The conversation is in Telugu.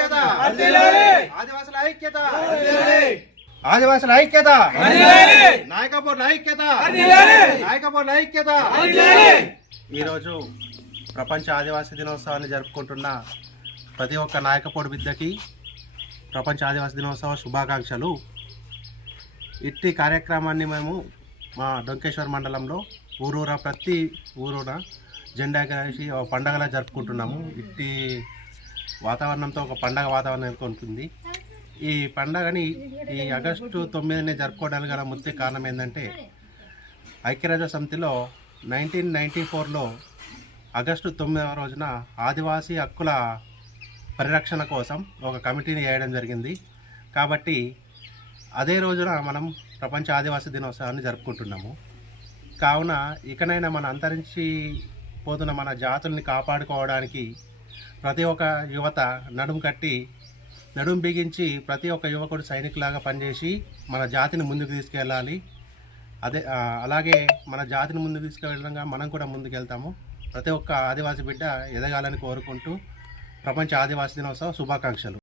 ఐక్యత ఆదివాసుల ఐక్యత ఆదివాసుల ఐక్యత నాయకపోర్ల ఐక్యత నాయకపోర్ల ఐక్యత. ఈరోజు ప్రపంచ ఆదివాసీ దినోత్సవాన్ని జరుపుకుంటున్న ప్రతి ఒక్క నాయకపోడు బిడ్డకి ప్రపంచ ఆదివాసీ దినోత్సవ శుభాకాంక్షలు. ఇట్టి కార్యక్రమాన్ని మేము మా డొంకేశ్వర్ మండలంలో ఊరూరా ప్రతి ఊరూరా జెండా ఎగరేసి పండగలా జరుపుకుంటున్నాము. ఇట్టి వాతావరణంతో ఒక పండగ వాతావరణం నెలకొంటుంది. ఈ పండగని ఈ ఆగస్టు 9నే జరుపుకోవడానికి గల ముఖ్య కారణం ఏంటంటే ఐక్యరాజ్య సమితిలో 1994లో ఆగస్టు 9వ రోజున ఆదివాసీ హక్కుల పరిరక్షణ కోసం ఒక కమిటీని వేయడం జరిగింది. కాబట్టి అదే రోజున మనం ప్రపంచ ఆదివాసీ దినోత్సవాన్ని జరుపుకుంటున్నాము. కావున ఇకనైనా మన అంతరించి పోతున్న మన జాతుల్ని కాపాడుకోవడానికి ప్రతి ఒక్క యువత నడుం బిగించి ప్రతి ఒక్క యువకుడు సైనికులాగా పనిచేసి మన జాతిని ముందుకు తీసుకెళ్ళాలి. అలాగే మన జాతిని ముందుకు తీసుకెళ్ళడంగా మనం కూడా ముందుకు వెళ్తాము. ప్రతి ఒక్క ఆదివాసీ బిడ్డ ఎదగాలని కోరుకుంటూ ప్రపంచ ఆదివాసీ దినోత్సవ శుభాకాంక్షలు.